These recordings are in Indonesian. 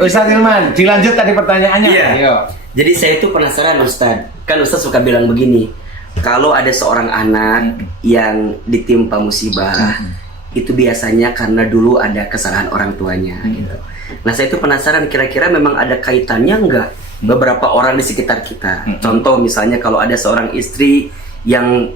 Ustaz Hilman, dilanjut tadi pertanyaannya. Iya. Ayo. Jadi saya itu penasaran Ustaz. Kan Ustaz suka bilang begini, kalau ada seorang anak yang ditimpa musibah, itu biasanya karena dulu ada kesalahan orang tuanya gitu. Nah saya itu penasaran kira-kira memang ada kaitannya enggak beberapa orang di sekitar kita. Contoh misalnya kalau ada seorang istri yang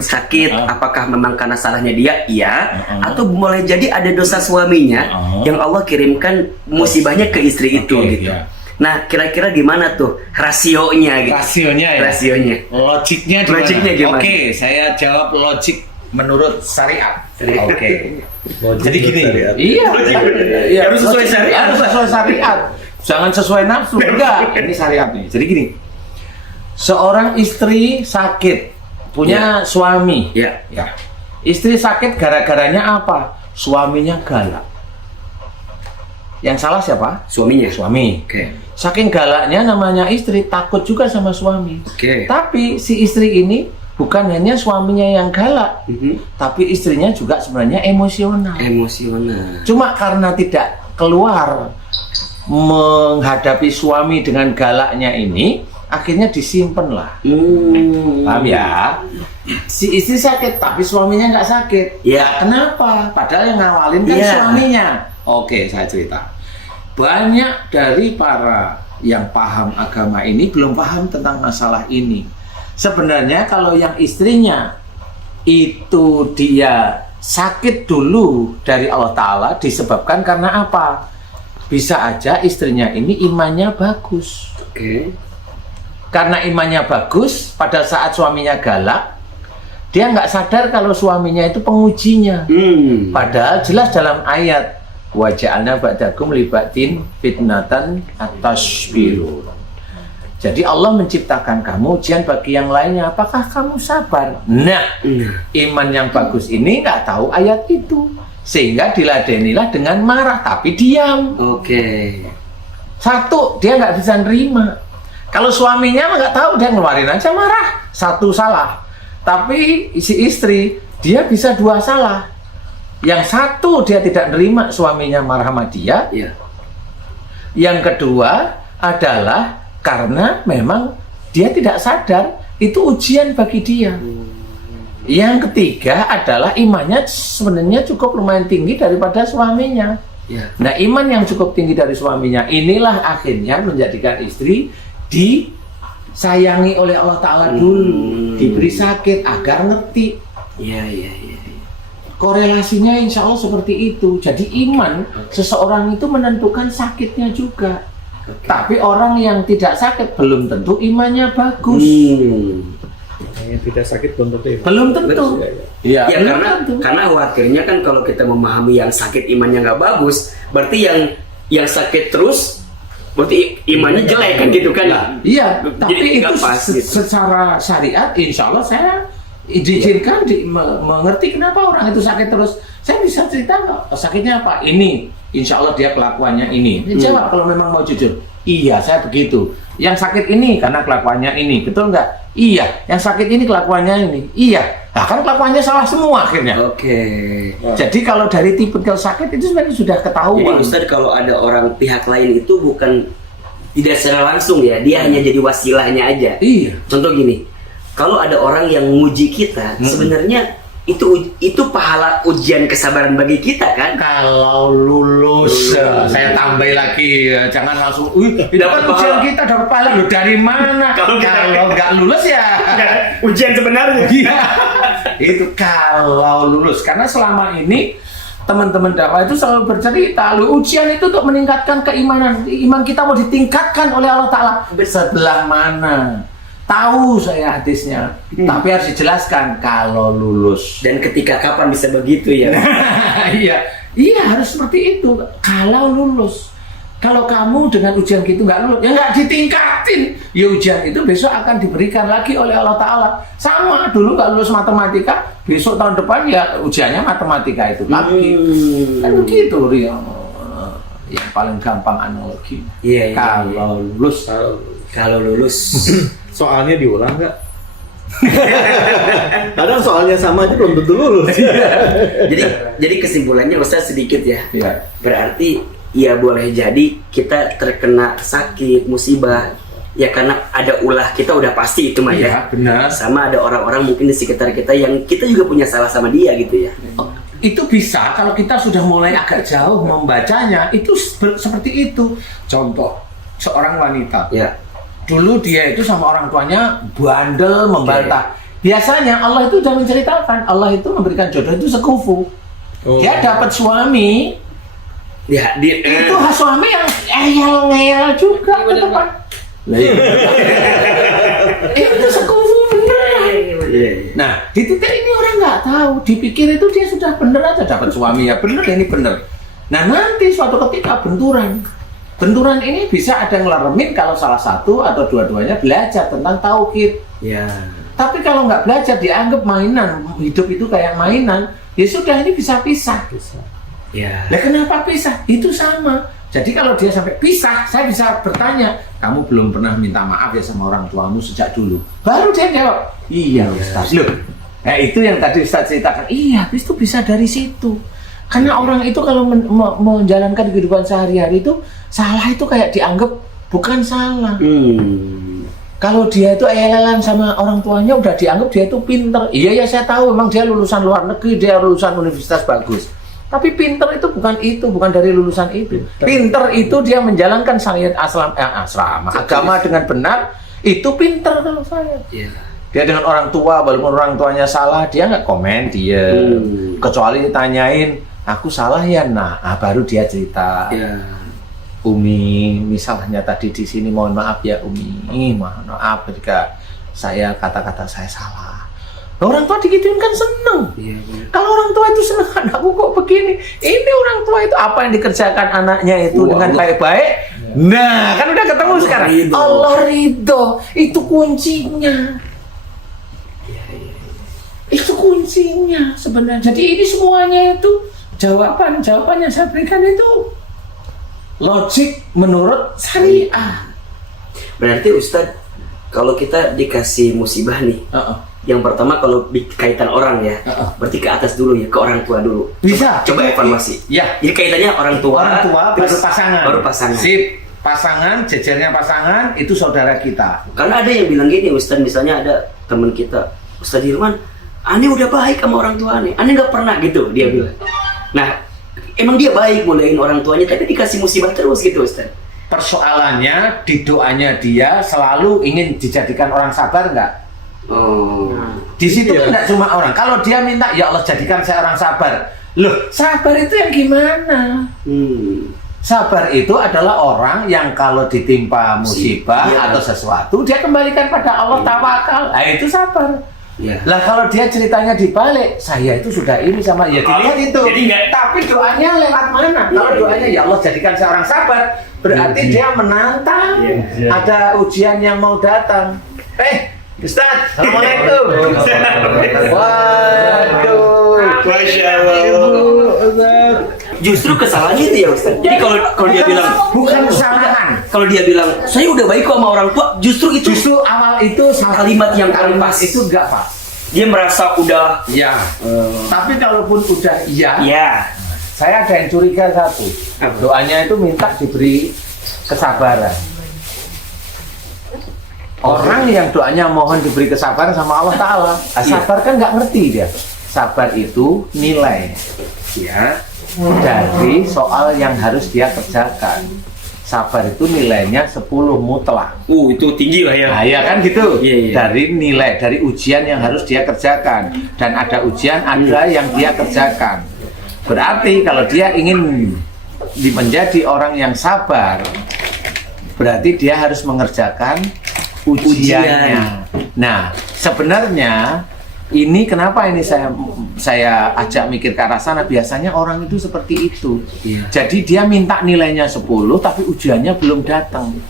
sakit, apakah memang karena salahnya dia? Iya. Atau boleh jadi ada dosa suaminya yang Allah kirimkan musibahnya ke istri itu gitu. Iya. Nah kira-kira gimana tuh rasionya gitu? Rasionya ya? Rasionya. Logiknya gimana? gimana? Oke, saya jawab logik menurut syariat. Oke. Jadi gini. Iya. Harus sesuai syariat. Harus sesuai syariat. Jangan sesuai nafsu. Enggak. Ini syariat nih. Jadi gini. Seorang istri sakit, punya suami. Ya. Istri sakit gara-garanya apa? Suaminya galak. Yang salah siapa? Suaminya. Suami. Oke. Saking galaknya namanya istri takut juga sama suami. Oke. Tapi si istri ini bukan hanya suaminya yang galak, tapi istrinya juga sebenarnya emosional. Emosional. Cuma karena tidak keluar menghadapi suami dengan galaknya ini, akhirnya disimpan lah. Paham ya? Si istri sakit tapi suaminya nggak sakit. Ya. Kenapa? Padahal yang ngawalin kan Ya. suaminya. Oke, saya cerita. Banyak dari para yang paham agama ini belum paham tentang masalah ini. Sebenarnya kalau yang istrinya itu dia sakit dulu dari Allah Ta'ala disebabkan karena apa? Bisa aja istrinya ini imannya bagus. Oke. Karena imannya bagus, pada saat suaminya galak, dia nggak sadar kalau suaminya itu pengujinya. Padahal jelas dalam ayat, waja'alna ba'dakum libatin fitnatan atasbirun. Jadi Allah menciptakan kamu ujian bagi yang lainnya. Apakah kamu sabar? Nah, iman yang bagus ini nggak tahu ayat itu, sehingga diladenilah dengan marah tapi diam. Oke. Satu, dia nggak bisa nerima. Kalau suaminya nggak tahu, dia ngeluarin aja marah. Satu salah. Tapi si istri, dia bisa dua salah. Yang satu, dia tidak nerima suaminya marah sama dia. Ya. Yang kedua adalah karena memang dia tidak sadar itu ujian bagi dia. Yang ketiga adalah imannya sebenarnya cukup lumayan tinggi daripada suaminya. Ya. Nah, iman yang cukup tinggi dari suaminya inilah akhirnya menjadikan istri disayangi oleh Allah Ta'ala dulu, diberi sakit agar ngerti. Iya. Korelasinya insya Allah seperti itu. Jadi iman seseorang itu menentukan sakitnya juga. Tapi orang yang tidak sakit belum tentu imannya bagus. Yang tidak sakit belum tentu. Belum tentu. Ya, belum karena tentu. khawatirnya kan kalau kita memahami yang sakit imannya nggak bagus, berarti yang sakit terus berarti imannya jelek kan gitu kan? Iya, Jadi tapi itu nggak pas, gitu. secara syariat insya Allah saya diizinkan mengerti kenapa orang itu sakit terus. Saya bisa cerita nggak sakitnya apa? Ini, insya Allah dia kelakuannya ini. Jawab kalau memang mau jujur. Iya, saya begitu. Yang sakit ini karena kelakuannya ini, betul nggak? Iya. Yang sakit ini kelakuannya ini. Iya. Nah kan kelakuannya salah semua akhirnya. Oke. Jadi kalau dari tipikal sakit itu sebenarnya sudah Jadi ketahuan. Ustadz kalau ada orang pihak lain itu bukan tidak secara langsung ya, dia hanya jadi wasilahnya aja. Iya. Contoh gini, kalau ada orang yang muji kita, sebenarnya itu pahala ujian kesabaran bagi kita kan? Kalau lulus, saya tambahin lagi, jangan langsung, dapat ujian kita dapat pahala, loh dari mana? Kalau nggak lulus ya, Ujian sebenarnya. iya, itu kalau lulus, karena selama ini teman-teman dakwah itu selalu bercerita, loh ujian itu untuk meningkatkan keimanan, iman kita mau ditingkatkan oleh Allah Ta'ala. Sebelah mana? Tahu saya hadisnya, tapi harus dijelaskan kalau lulus. Dan ketika kapan bisa begitu ya? Iya harus seperti itu. Kalau lulus, kalau kamu dengan ujian gitu nggak lulus, ya nggak ditingkatin. Ya ujian itu besok akan diberikan lagi oleh Allah Ta'ala. Sama dulu nggak lulus matematika, besok tahun depan ya ujiannya matematika itu lagi. Kan begitu yang paling gampang analogi. Iya. Kalau lulus. Soalnya diulang nggak? Kadang soalnya sama aja belum tentu lulus. Jadi kesimpulannya Ustaz sedikit ya. Iya. Berarti ya boleh jadi kita terkena sakit, musibah. Ya karena ada ulah kita udah pasti itu mah ya. Iya, benar. Sama ada orang-orang mungkin di sekitar kita yang kita juga punya salah sama dia gitu ya. Itu bisa kalau kita sudah mulai agak jauh membacanya, itu seperti itu. Contoh, seorang wanita. Ya. Dulu dia itu sama orang tuanya bandel, membantah. Biasanya Allah itu sudah menceritakan, Allah itu memberikan jodoh itu sekufu. Dia dapat suami, Ya, itu suami yang ngeyel juga ke depan. Itu sekufu beneran. Nah, di titik ini orang nggak tahu, dipikir itu dia sudah bener aja dapat suami ya bener, ini bener. Nah nanti suatu ketika benturan ini bisa ada ngeleremin kalau salah satu atau dua-duanya belajar tentang tauhid. Ya. Tapi kalau nggak belajar dianggap mainan, hidup itu kayak mainan, ya sudah ini bisa pisah. Ya. Lah kenapa pisah? Itu sama. Jadi kalau dia sampai pisah, saya bisa bertanya, kamu belum pernah minta maaf ya sama orang tuamu sejak dulu? Baru dia jawab, iya Ustaz. Loh, itu yang tadi Ustaz ceritakan. Iya, itu bisa dari situ. Karena orang itu kalau menjalankan kehidupan sehari-hari itu, salah itu kayak dianggap bukan salah. Kalau dia itu elelan sama orang tuanya udah dianggap dia itu pinter. Iya ya saya tahu, memang dia lulusan luar negeri, dia lulusan universitas bagus. Tapi pinter itu bukan dari lulusan itu. Pinter itu dia menjalankan syariat asrama agama dengan benar, itu pinter kalau saya. Dia dengan orang tua, walaupun orang tuanya salah, dia nggak komen dia. Kecuali ditanyain, aku salah ya, baru dia cerita. Umi, misalnya tadi di sini mohon maaf ya Umi, mohon maaf ketika saya kata-kata saya salah. Orang tua digituin kan seneng. Kalau orang tua itu seneng, anakku kok begini. Ini orang tua itu apa yang dikerjakan anaknya itu dengan baik-baik. Nah, kan udah ketemu sekarang. Allah ridho, itu kuncinya. Itu kuncinya sebenarnya. Jadi ini semuanya itu jawabannya saya berikan itu logik menurut syariah. Berarti Ustadz, kalau kita dikasih musibah nih, yang pertama kalau kaitan orang ya, berarti ke atas dulu ya, ke orang tua dulu. Bisa. Coba evaluasi. Ya. Jadi kaitannya orang tua baru pasangan. Baru pasangan. Sip. Pasangan, jejernya pasangan itu saudara kita. Karena ada yang bilang gini, Ustadz, misalnya ada teman kita, Ustadz Hilman, aneh udah baik sama orang tua aneh nggak pernah gitu dia bilang. Nah, emang dia baik bolehin orang tuanya, tapi dikasih musibah terus gitu Ustadz. Persoalannya di doanya dia selalu ingin dijadikan orang sabar nggak? Di situ kan nggak cuma orang. Kalau dia minta ya Allah jadikan saya orang sabar. Loh, sabar itu yang gimana? Sabar itu adalah orang yang kalau ditimpa musibah atau sesuatu dia kembalikan pada Allah, tawakal. Nah itu sabar. Lah kalau dia ceritanya dibalik, saya itu sudah ini sama ya dilihat itu. Jadi tapi doanya lewat mana? Kalau doanya ya Allah jadikan saya orang sabar, berarti dia menantang ada ujian yang mau datang. Ustaz, assalamualaikum. Waduh, Masya Allah. Justru kesalahannya itu ya Ustaz. Jadi kalau dia bilang bukan kesalahan. Kalau dia bilang saya udah baik kok sama orang tua, justru awal itu kalimat yang pas itu enggak pas. Dia merasa udah Tapi kalaupun udah saya ada yang curiga satu. Doanya itu minta diberi kesabaran. Orang yang doanya mohon diberi kesabaran sama Allah Ta'ala, sabar kan nggak ngerti dia. Sabar itu nilai dari soal yang harus dia kerjakan. Sabar itu nilainya 10 mutlak. Itu tinggi lah ya. Nah, ya kan gitu. Dari nilai, dari ujian yang harus dia kerjakan. Dan ada ujian, ada yang dia kerjakan. Berarti kalau dia ingin menjadi orang yang sabar, berarti dia harus mengerjakan ujiannya. Nah, sebenarnya ini kenapa ini saya ajak mikir ke arah sana, biasanya orang itu seperti itu. Jadi dia minta nilainya 10 tapi ujiannya belum datang.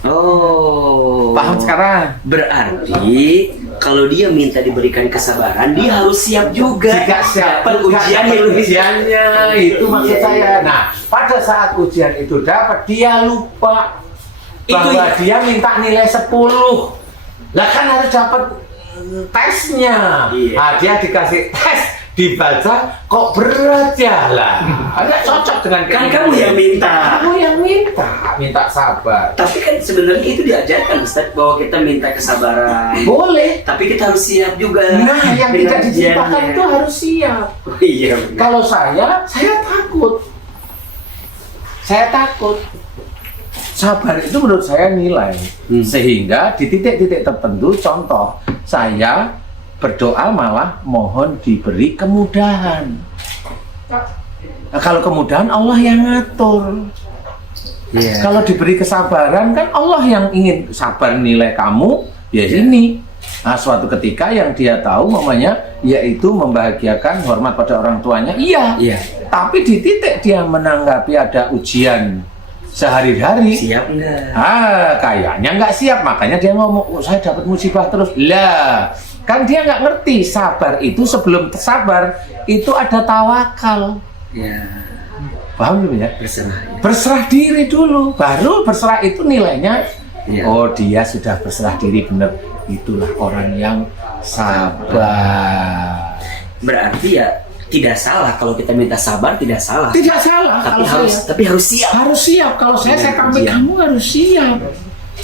Paham sekarang? Berarti kalau dia minta diberikan kesabaran, dia harus siap juga. Jika siap ujiannya itu maksud saya. Nah, pada saat ujian itu dapat, dia lupa bahwa dia minta nilai 10. Lah kan harus dapat tesnya. Dia dikasih tes, dibaca kok berat ya lah. Ada cocok dengan kan kamu yang minta. Kamu yang minta sabar. Tapi kan sebenarnya itu diajarkan Ustaz, bahwa kita minta kesabaran. Boleh. Tapi kita harus siap juga. Nah, yang dengan tidak diciptakan ujiannya. itu harus siap. Oh, iya. benar. Kalau saya takut. Saya takut. Sabar itu menurut saya nilai. Sehingga di titik-titik tertentu, contoh, saya berdoa malah mohon diberi kemudahan. Nah, kalau kemudahan Allah yang ngatur. Iya. Kalau diberi kesabaran kan Allah yang ingin sabar nilai kamu, ya ini. Nah, suatu ketika yang dia tahu mamanya yaitu membahagiakan hormat pada orang tuanya. Iya. Iya. Tapi di titik dia menanggapi ada ujian sehari-hari. Siap enggak? Kayaknya nggak siap, makanya dia ngomong, oh, saya dapat musibah terus. Lah, kan dia nggak ngerti sabar itu sebelum sabar itu ada tawakal. Ya. Paham belum ya? Berserah. Ya. Berserah diri dulu, baru berserah itu nilainya. Iya. Oh, dia sudah berserah diri benar. Itulah orang yang sabar. Berarti ya tidak salah kalau kita minta sabar, tidak salah. Tidak salah Tapi kalau harus saya. tapi harus siap. Harus siap. Kalau saya kambing, Ujian. kamu harus siap.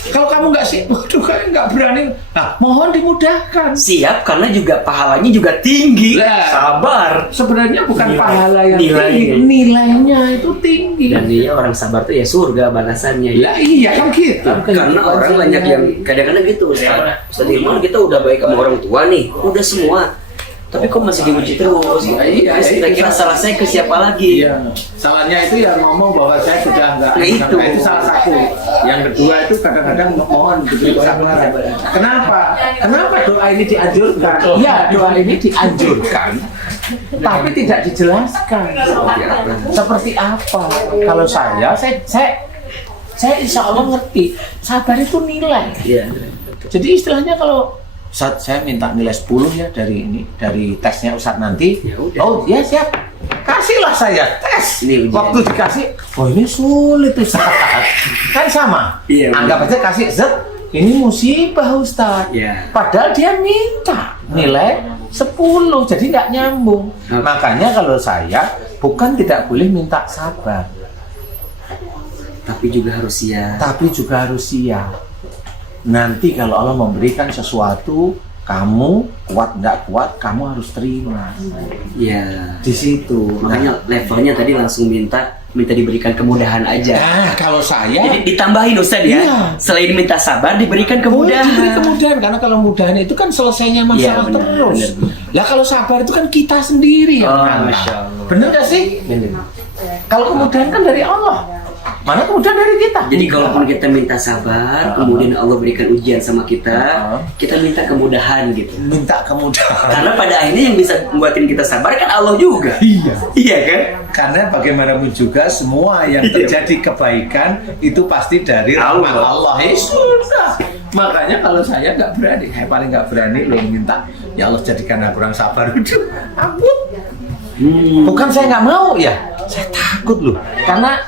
Kalau kamu nggak siap, waduh, kayak nggak berani. Nah, mohon dimudahkan. Siap karena juga pahalanya juga tinggi. Lah. Sabar. Sebenarnya bukan Nilai. pahala yang Nilai. tinggi, nilainya itu tinggi. Dan dia orang sabar tuh ya surga balasannya. Ya. Lah iya kan gitu. Karena orang banyak yang kadang-kadang gitu, Ustaz Hilman, kita udah baik sama orang tua nih, udah semua. Tapi kok masih diuji terus? Iya, Terus kira-kira itu. salah saya ke siapa lagi? Iya. Salahnya itu ya ngomong bahwa saya sudah nggak. Nah, itu. Itu salah satu. Yang kedua itu kadang-kadang mohon diberi kesabaran. Kenapa? Kenapa doa ini dianjurkan? Ya, doa ini dianjurkan, tapi tidak dijelaskan. Seperti apa? Kalau saya insya Allah ngerti. Sabar itu nilai. Iya. Jadi istilahnya kalau Ustadz, saya minta nilai 10 ya dari tesnya Ustadz nanti. Ya udah. Oh ya siap, kasihlah saya tes. Ini ujian. Waktu dikasih, oh ini sulit Ustadz. Kan sama. Iya, Anggap aja kasih Z, ini musibah Ustadz. Iya. Padahal dia minta nilai 10, jadi nggak nyambung. Oke. Makanya kalau saya bukan tidak boleh minta sabar, Tapi juga harus siap. tapi juga harus siap. Nanti kalau Allah memberikan sesuatu, kamu kuat nggak kuat, kamu harus terima. Iya. Di situ. Makanya levelnya tadi langsung minta diberikan kemudahan aja. Nah, kalau saya Jadi ditambahin Ustaz ya. Iya. Selain minta sabar, diberikan boleh kemudahan. diberi kemudahan, karena kalau mudahan itu kan selesainya masalah Iya, benar, terus. benar. Lah kalau sabar itu kan kita sendiri yang Oh, menangkap. Masya Allah. Bener gak sih? Kalau kemudahan kan dari Allah. Mana kemudahan dari kita? Jadi kalaupun kita minta sabar, kemudian Allah berikan ujian sama kita, kita minta kemudahan gitu. minta kemudahan. Karena pada akhirnya yang bisa membuatin kita sabar kan Allah juga. Iya. Iya kan? Karena bagaimanapun juga semua yang terjadi kebaikan itu pasti dari rahmat Allah. Sudah. Makanya kalau saya nggak berani, saya paling nggak berani loh minta, ya Allah jadikan aku orang sabar. Udah, ampun. Bukan saya nggak mau ya, saya takut loh. Karena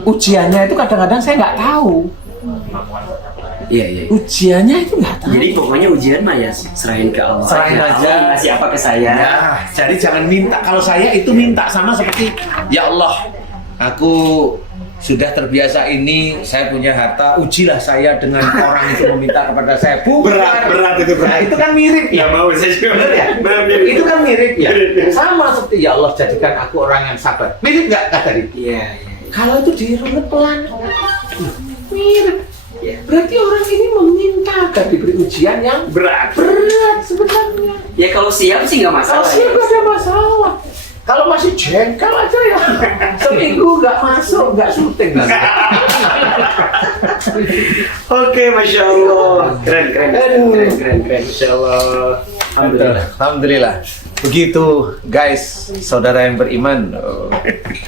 ujiannya itu kadang-kadang saya nggak tahu. Iya, iya. Ujiannya itu nggak tahu. Jadi pokoknya ujian mah ya serahin ke Allah. Serahin Ya, aja. Allah ngasih apa ke saya? Ya, jadi jangan minta. Kalau saya itu minta sama seperti, ya Allah, aku sudah terbiasa ini, saya punya harta, ujilah saya dengan orang itu meminta kepada saya. Bukan. Berat itu berat. Nah, itu kan mirip ya. Mau saya juga. Benar ya? Itu kan mirip ya. Sama seperti ya Allah jadikan aku orang yang sabar. Mirip nggak kata tadi? Iya, iya. Kalau itu dirunut pelan, mirip. Iya. Berarti orang ini meminta agar diberi ujian yang Berat. berat sebenarnya. Ya kalau siap sih nggak masalah. Masih nggak ada masalah. Kalau masih jengkel aja ya, seminggu nggak masuk, nggak syuting. Oke, Masya Allah. Keren, keren. Aduh. Keren. Masya Allah. Alhamdulillah. Alhamdulillah. Begitu guys, saudara yang beriman.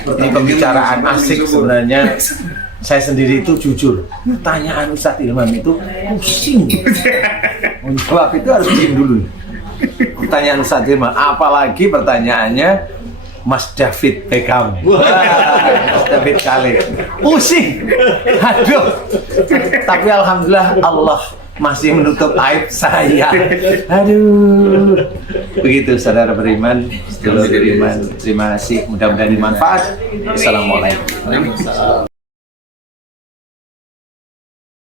Ini pembicaraan asik sebenarnya. Saya sendiri itu jujur, pertanyaan Ustadz Ilman itu pusing. Menjawab itu harus diam dulu. Pertanyaan Ustadz Ilman, apalagi pertanyaannya Mas David Beckham. Mas David Khalid. Pusing. Aduh. Tapi alhamdulillah Allah masih menutup aib saya. Aduh. Begitu saudara beriman, sedulur beriman. Terima kasih. Mudah-mudahan bermanfaat. Assalamualaikum.